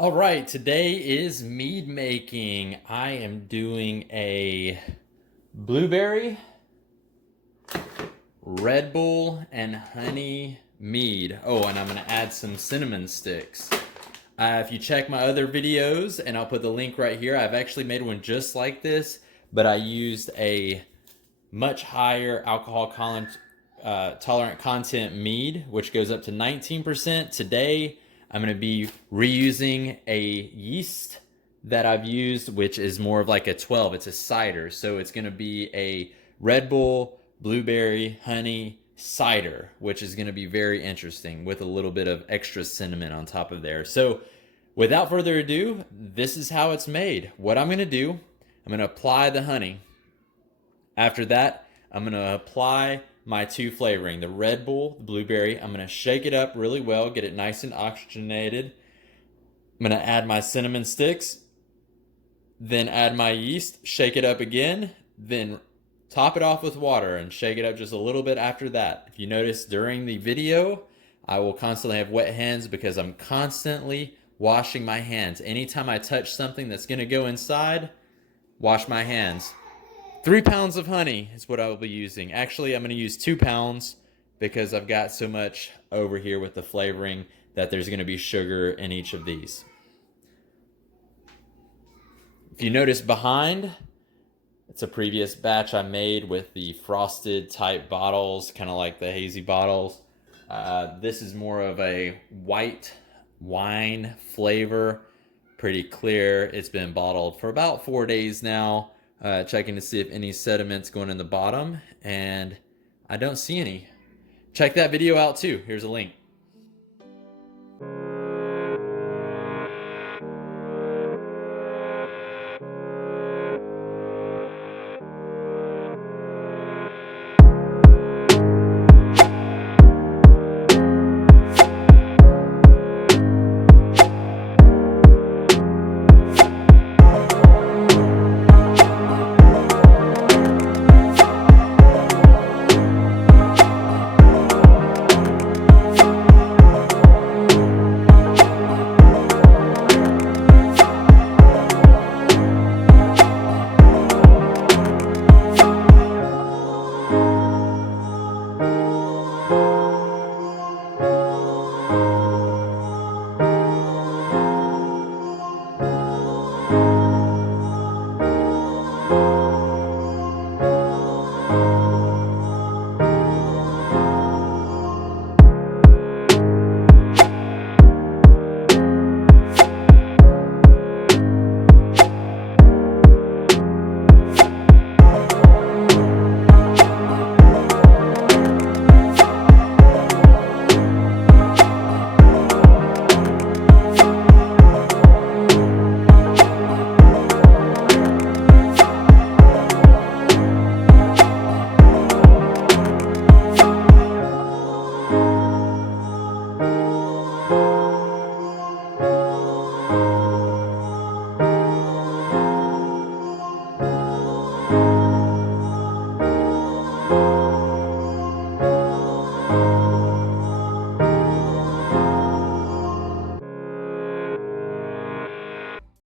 All right, today is mead making. I am doing a blueberry, Red Bull, and honey mead. Oh, and I'm gonna add some cinnamon sticks. If you check my other videos, and I'll put the link right here, I've actually made one just like this, but I used a much higher tolerant content mead, which goes up to 19%. Today, I'm going to be reusing a yeast that I've used, which is more of like a 12. It's a cider. So it's going to be a Red Bull, blueberry, honey cider, which is going to be very interesting with a little bit of extra cinnamon on top of there. So without further ado, this is how it's made. What I'm going to do, I'm going to apply the honey. After that, I'm going to apply my two flavoring, the Red Bull, the blueberry. I'm going to shake it up really well, get it nice and oxygenated. I'm going to add my cinnamon sticks, then add my yeast, shake it up again, then top it off with water and shake it up just a little bit after that. If you notice during the video, I will constantly have wet hands because I'm constantly washing my hands. Anytime I touch something that's going to go inside, wash my hands. 3 pounds of honey is what I will be using. Actually, I'm going to use 2 pounds because I've got so much over here with the flavoring that there's going to be sugar in each of these. If you notice behind, it's a previous batch I made with the frosted type bottles, kind of like the hazy bottles. This is more of a white wine flavor, pretty clear. It's been bottled for about 4 days now. Checking to see if any sediment's going in the bottom, and I don't see any. Check that video out too. Here's a link.